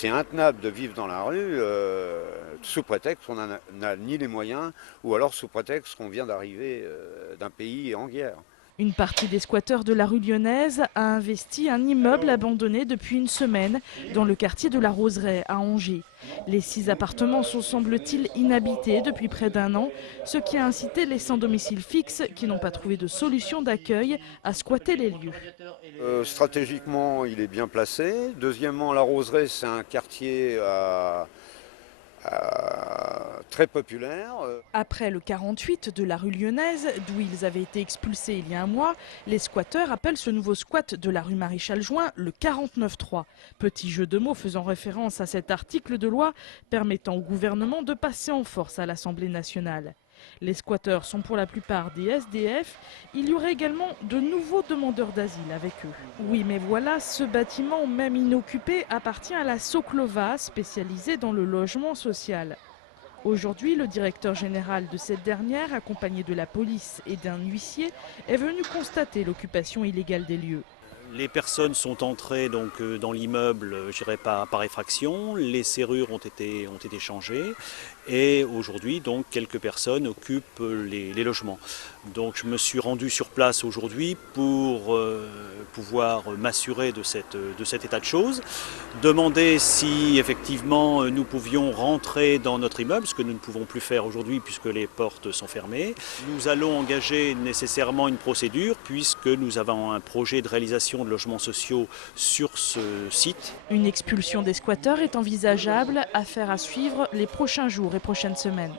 C'est intenable de vivre dans la rue sous prétexte qu'on n'a ni les moyens ou alors sous prétexte qu'on vient d'arriver d'un pays en guerre. Une partie des squatteurs de la rue lyonnaise a investi un immeuble abandonné depuis une semaine dans le quartier de la Roseraie à Angers. Les 6 appartements sont, semble-t-il, inhabités depuis près d'un an, ce qui a incité les sans domicile fixe qui n'ont pas trouvé de solution d'accueil à squatter les lieux. Stratégiquement, il est bien placé. Deuxièmement, la Roseraie, c'est un quartier très populaire. Après le 48 de la rue lyonnaise, d'où ils avaient été expulsés il y a un mois, les squatteurs appellent ce nouveau squat de la rue Maréchal-Juin le 49.3. Petit jeu de mots faisant référence à cet article de loi permettant au gouvernement de passer en force à l'Assemblée nationale. Les squatteurs sont pour la plupart des SDF. Il y aurait également de nouveaux demandeurs d'asile avec eux. Oui, mais voilà, ce bâtiment, même inoccupé, appartient à la Soclova, spécialisée dans le logement social. Aujourd'hui, le directeur général de cette dernière, accompagné de la police et d'un huissier, est venu constater l'occupation illégale des lieux. Les personnes sont entrées donc dans l'immeuble, je dirais par effraction. Les serrures ont été changées et aujourd'hui donc quelques personnes occupent les logements. Donc je me suis rendu sur place aujourd'hui pour pouvoir m'assurer de cet état de choses, demander si effectivement nous pouvions rentrer dans notre immeuble, ce que nous ne pouvons plus faire aujourd'hui puisque les portes sont fermées. Nous allons engager nécessairement une procédure puisque nous avons un projet de réalisation de logements sociaux sur ce site. Une expulsion des squatteurs est envisageable, affaire à suivre les prochains jours et prochaines semaines.